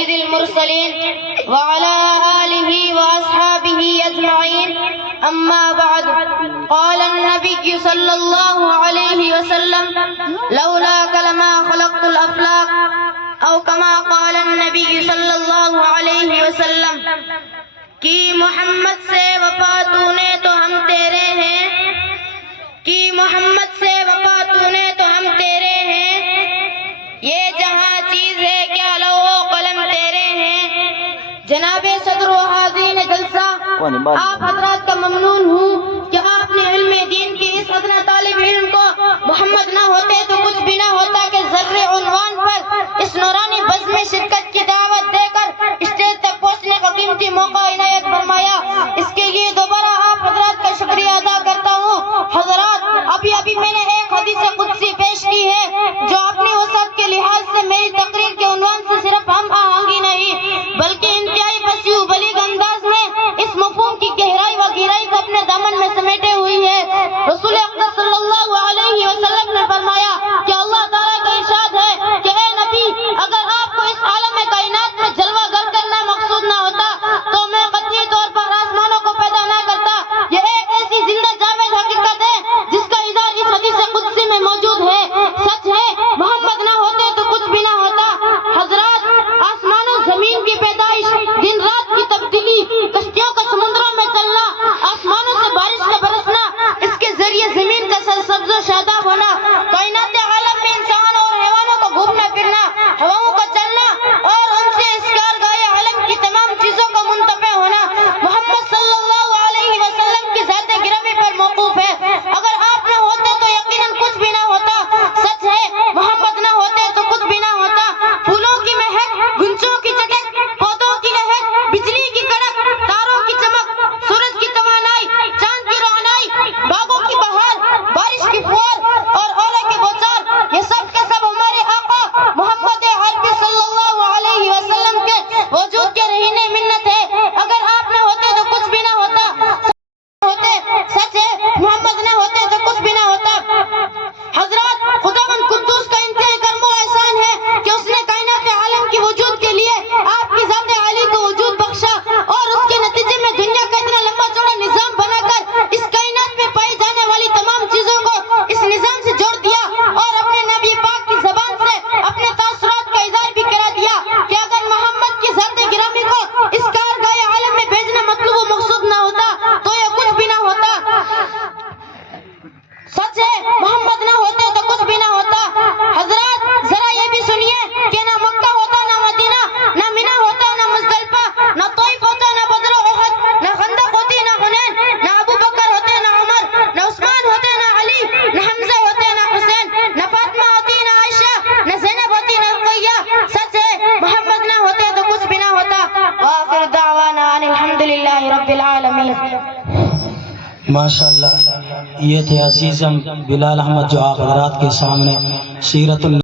سيد المرسلين وعلى آله وأصحابه أجمعين. أما بعد، قال النبي صلى الله عليه وسلم: لولاك لما خلقت الأفلاق، أو كما قال النبي صلی اللہ علیہ وسلم. کی محمد سے وفا تو نے تو ہم تیرے ہیں، کی محمد سے وفا تو نے تو ہم تیرے ہیں. یہ جہاں چیز ہے کیا لوح و قلم تیرے ہیں. جناب صدر و حاضرین جلسہ، آپ حضرات کا ممنون ہوں کہ آپ نے علم دین کی اس ادنا طالب علم کو محمد نہ ہوتے تو کچھ بھی نہ ہوتا کہ ذرے عنوان پر اس نورانی بزم میں شرکت کی دعوت دے کر اسٹیج تک پہنچنے کا قیمتی موقع عنایت فرمایا. اس کے لیے دوبارہ آپ حضرات کا شکریہ ادا کرتا ہوں. حضرات، ابھی میں نے ایک حدیث قدسی پیش کی ہے جو اپنی وسعت کے لحاظ سے میری تقریر کے عنوان سے صرف ہم آہنگی نہیں بلکہ انتہائی وسیع و بلیغ انداز میں اس مفہوم کی گہرائی و گہرائی کو اپنے دامن میں سمیٹے ہوئی ہے. رسول اقدس صلی اللہ علیہ وسلم نے فرمایا کہ اللہ تعالیٰ کا ارشاد ہے کہ اے نبی، اگر آپ کو اس عالم کائنات میں جلوہ گر کرنا مقصود نہ ہوتا تو میں قطعی طور پر آسمانوں کو پیدا نہ کرتا. یہ ایک ایسی زندہ جاوید حقیقت ہے جس کا اظہار اس حدیث قدسی میں موجود ہے. سچ ہے، محمد نہ ہوتے تو کچھ بھی نہ ہوتا. حضرات، آسمان و زمین کی پیدائش، دن رات کی تبدیلی، کشتیوں کا سمندروں میں چلنا، آسمانوں سے بارش کا برسنا، اس کے ذریعے زمین کا سرسبز و شاداب ہونا، کائنات عالم میں انسان اور حیوانوں کا گھومنا پھرنا، ہواؤں کا چلنا اور ان سے اسکار گائے عالم کی تمام چیزوں کا منتفع ہونا محمد صلی اللہ علیہ وسلم کی ذات گرامی پر موقوف ہے. اگر آپ نہ ہوتے تو یقیناً کچھ بھی نہ ہوتا. سچ ہے، محمد نہ ہوتے تو کچھ بھی نہ ہوتا. پھولوں کی مہک، گنچوں کی چٹک، پودوں کی لہر، بجلی کی کڑک، تاروں کی چمک، سورج کی توانائی، چاند کی روشنائی، باغوں کی بہار، بارش کی فوار اور اولے کے بوچھار، یہ سب کے سب ہمارے آقا محمد عربی صلی اللہ علیہ وسلم کے وجود کے رہنے منت ہے. اگر آپ نہ ہوتے تو کچھ بھی نہ ہوتا. سچ ہے، محمد نہ ہوتے تو کچھ بھی نہ ہوتا. حضرات، خداوند قدوس کا انتہائی کرم و احسان ہے کہ اس نے کائنات عالم کی وجود کے لیے آپ کی ذات عالی کو وجود بخشا اور اس کے نتیجے میں دنیا کا اتنا لمبا چوڑا نظام بنا کر اس کائنات میں پائی جانے والی تمام چیزوں کو اس نظام سے جوڑ دیا اور اپنے نبی پاک کی زبان سے اپنے تاثرات کا اظہار بھی کرا دیا کہ اگر محمد کی ذات گرامی کو اس کارگاہ عالم میں بھیجنا مطلوب و مقصود نہ ہوتا تو یہ کچھ بھی نہ ہوتا. سچ ہے، محمد نہ ہوتے تو کچھ بھی نہ ہوتا. حضرات، ذرا یہ بھی سنیے کہ نہ مکہ ہوتا، نہ مدینہ، نہ منی ہوتا، نہ مزدلفہ، نہ طائف ہوتا، نہ بدر و احد، نہ خندق ہوتی، نہ حنین، نہ ابو بکر ہوتے، نہ عمر، نہ عثمان ہوتے، نہ علی، نہ حمزہ ہوتے، نہ حسین، نہ فاطمہ ہوتی، نہ عائشہ، نہ زینب ہوتی، نہ رقیہ. سچ ہے، محمد نہ ہوتے تو کچھ بھی نہ ہوتا. وآخر دعوانا ان الحمدللہ رب العالمین. ماشاءاللہ، یہ تھے عزیزم بلال احمد جو آپ حضرات کے سامنے سیرت